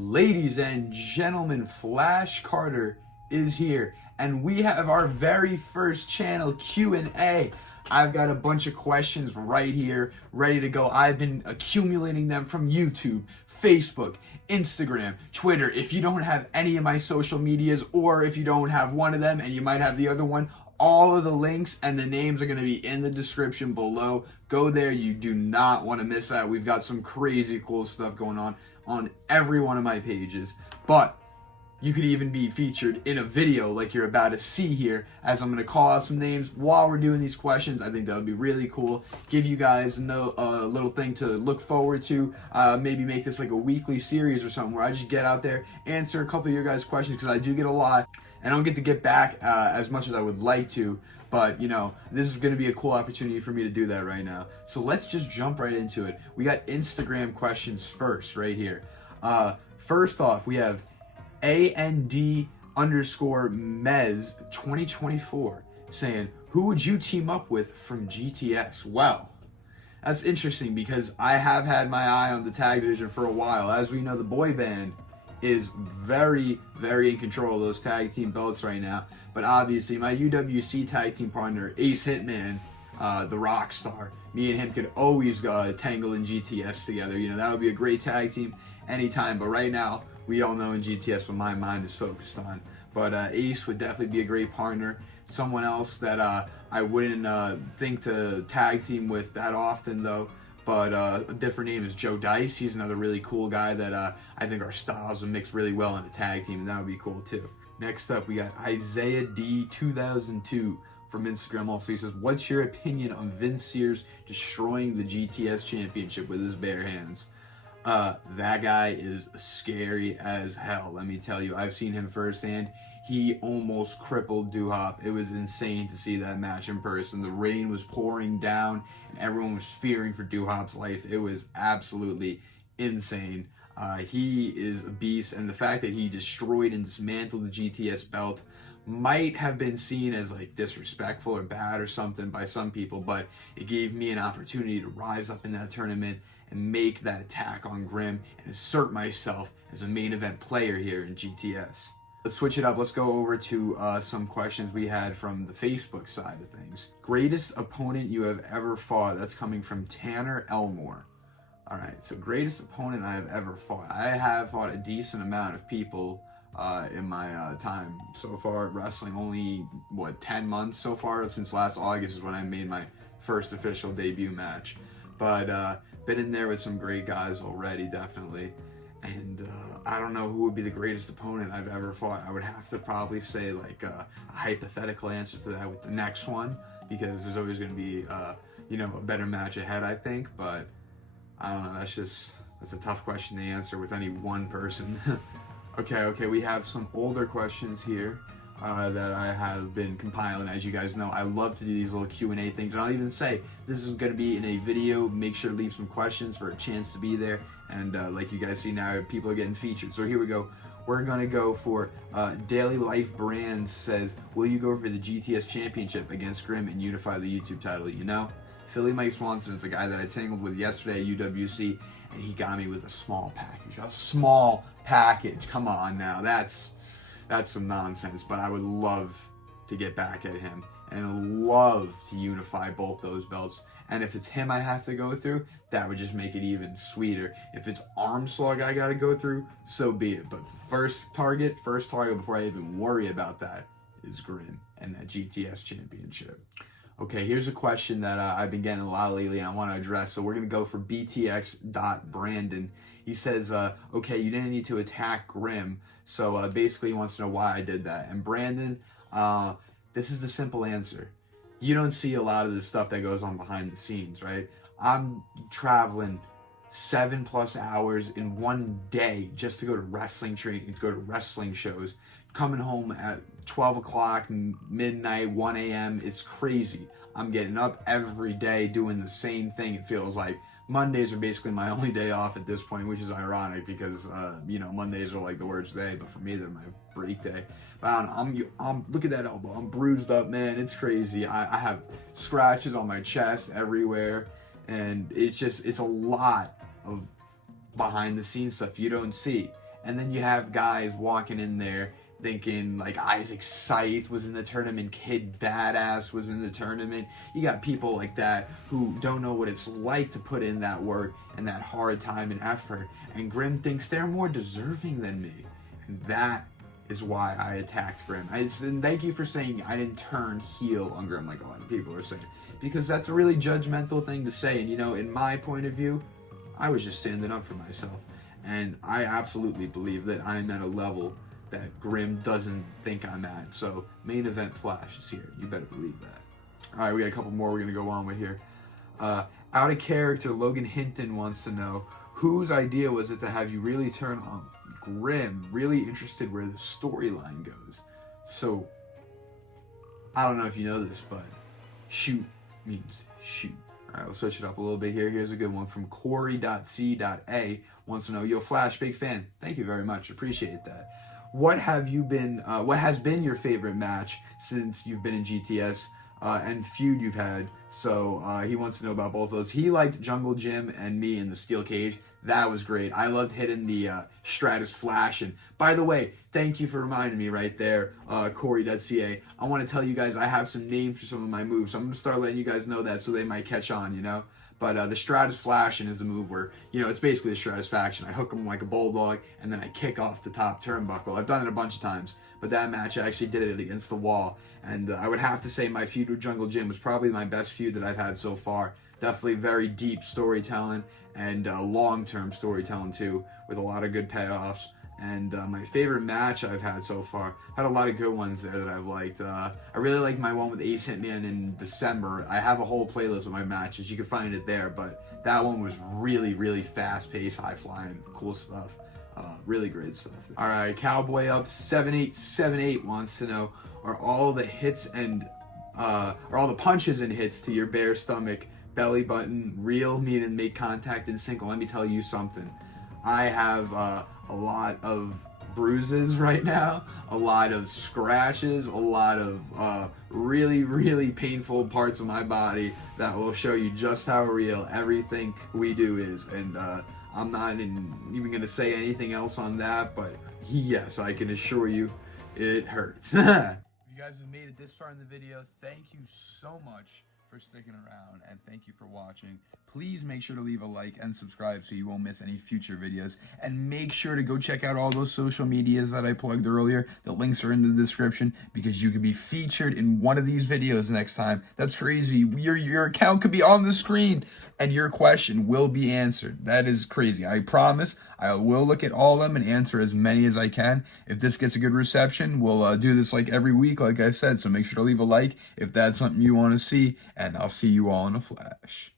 Ladies and gentlemen, Flash Carter is here, and we have our very first channel Q&A. I've got a bunch of questions right here, ready to go. I've been accumulating them from YouTube, Facebook, Instagram, Twitter. If you don't have any of my social medias, or if you don't have one of them and you might have the other one, all of the links and the names are going to be in the description below. Go there. You do not want to miss that. We've got some crazy cool stuff going on every one of my pages. But you could even be featured in a video like you're about to see here, as I'm going to call out some names while we're doing these questions. I think that would be really cool. Give you guys a little thing to look forward to. Maybe make this like a weekly series or something where I just get out there, answer a couple of your guys' questions, because I do get a lot. And I don't get to get back as much as I would like to, but you know, this is going to be a cool opportunity for me to do that right now. So let's just jump right into it. We got Instagram questions first right here. First off, we have AND_Mez 2024 saying, who would you team up with from GTS? Well, that's interesting because I have had my eye on the tag division for a while. As we know, the boy band is very, very in control of those tag team belts right now. But obviously, my UWC tag team partner, Ace Hitman, the rock star, me and him could always tangle in GTS together. You know, that would be a great tag team anytime. But right now, we all know in GTS what my mind is focused on. But Ace would definitely be a great partner. Someone else that I wouldn't think to tag team with that often, though. But a different name is Joe Dice. He's another really cool guy that I think our styles would mix really well in a tag team, and that would be cool too. Next up, we got Isaiah D 2002 from Instagram. Also, he says, what's your opinion on Vin Sears destroying the GTS Championship with his bare hands? That guy is scary as hell, let me tell you. I've seen him firsthand. He almost crippled Duhop. It was insane to see that match in person. The rain was pouring down, and everyone was fearing for Duhop's life. It was absolutely insane. He is a beast, and the fact that he destroyed and dismantled the GTS belt might have been seen as like disrespectful or bad or something by some people, but it gave me an opportunity to rise up in that tournament and make that attack on Grim and assert myself as a main event player here in GTS. Let's switch it up. Let's go over to some questions we had from the Facebook side of things. Greatest opponent you have ever fought? That's coming from Tanner Elmore. All right, so greatest opponent I have ever fought. I have fought a decent amount of people in my time so far at wrestling. Only, 10 months so far? Since last August is when I made my first official debut match. But been in there with some great guys already, definitely. And I don't know who would be the greatest opponent I've ever fought. I would have to probably say like a hypothetical answer to that with the next one, because there's always going to be a better match ahead, I think. But I don't know. That's a tough question to answer with any one person. Okay. We have some older questions here that I have been compiling. As you guys know, I love to do these little Q&A things, and I'll even say this is going to be in a video. Make sure to leave some questions for a chance to be there, and like you guys see now, people are getting featured. So here we go. We're going to go for Daily Life Brands says, will you go for the GTS Championship against Grim and unify the YouTube title? You know, Philly Mike Swanson is a guy that I tangled with yesterday at UWC, and he got me with a small package. A small package. Come on now, that's some nonsense, but I would love to get back at him and love to unify both those belts. And if it's him I have to go through, that would just make it even sweeter. If it's arm slug I gotta go through, so be it. But the first target before I even worry about that is Grim and that GTS Championship. Okay, here's a question that I've been getting a lot lately and I want to address. So we're going to go for BTX.Brandon. He says, okay, you didn't need to attack Grim. So basically he wants to know why I did that. And Brandon, this is the simple answer. You don't see a lot of the stuff that goes on behind the scenes, right? I'm traveling 7+ hours in one day just to go to wrestling training, to go to wrestling shows. Coming home at 12 o'clock, midnight, 1 a.m. It's crazy. I'm getting up every day doing the same thing. It feels like Mondays are basically my only day off at this point, which is ironic because, Mondays are like the worst day, but for me, they're my break day. But I don't know, I'm look at that elbow. I'm bruised up, man. It's crazy. I have scratches on my chest everywhere, and it's a lot of behind the scenes stuff you don't see. And then you have guys walking in there thinking like Isaac Scythe was in the tournament, Kid Badass was in the tournament. You got people like that who don't know what it's like to put in that work and that hard time and effort. And Grim thinks they're more deserving than me. And that is why I attacked Grim. And thank you for saying I didn't turn heel on Grim like a lot of people are saying. Because that's a really judgmental thing to say. And in my point of view, I was just standing up for myself. And I absolutely believe that I'm at a level that Grim doesn't think I'm at. So, main event Flash is here. You better believe that. Alright, we got a couple more we're going to go on with here. Out of character, Logan Hinton wants to know, whose idea was it to have you really turn on Grim? Really interested where the storyline goes. So, I don't know if you know this, but shoot means shoot. Alright, we'll switch it up a little bit here. Here's a good one from Corey.C.A. wants to know, yo, Flash, big fan. Thank you very much. Appreciate that. What has been your favorite match since you've been in GTS and feud you've had? So he wants to know about both of those. He liked Jungle Jim and me in the steel cage. That was great. I loved hitting the Stratus Flash. And by the way, thank you for reminding me right there, Corey.ca. I want to tell you guys I have some names for some of my moves. So I'm going to start letting you guys know that so they might catch on, But the Stratus Flashing is a move where, it's basically the Stratus Faction. I hook them like a bulldog, and then I kick off the top turnbuckle. I've done it a bunch of times, but that match I actually did it against the wall. And I would have to say my feud with Jungle Jim was probably my best feud that I've had so far. Definitely very deep storytelling and long-term storytelling too, with a lot of good payoffs. And my favorite match I've had so far, had a lot of good ones there that I've liked. I really liked my one with Ace Hitman in December. I have a whole playlist of my matches. You can find it there, but that one was really, really fast-paced, high-flying, cool stuff. Really great stuff. All right, Cowboy Up 7878 wants to know, are all the punches and hits to your bare stomach, belly button, real, meaning make contact in sync? Let me tell you something. I have a lot of bruises right now, a lot of scratches, a lot of really, really painful parts of my body that will show you just how real everything we do is. And I'm not even going to say anything else on that, but yes, I can assure you it hurts. If you guys have made it this far in the video, thank you so much for sticking around, and thank you for watching. Please make sure to leave a like and subscribe so you won't miss any future videos, and make sure to go check out all those social medias that I plugged earlier. The links are in the description, because you could be featured in one of these videos next time. That's crazy. Your account could be on the screen and your question will be answered. That is crazy. I promise I will look at all of them and answer as many as I can. If this gets a good reception, we'll do this like every week, like I said. So make sure to leave a like if that's something you want to see, and I'll see you all in a flash.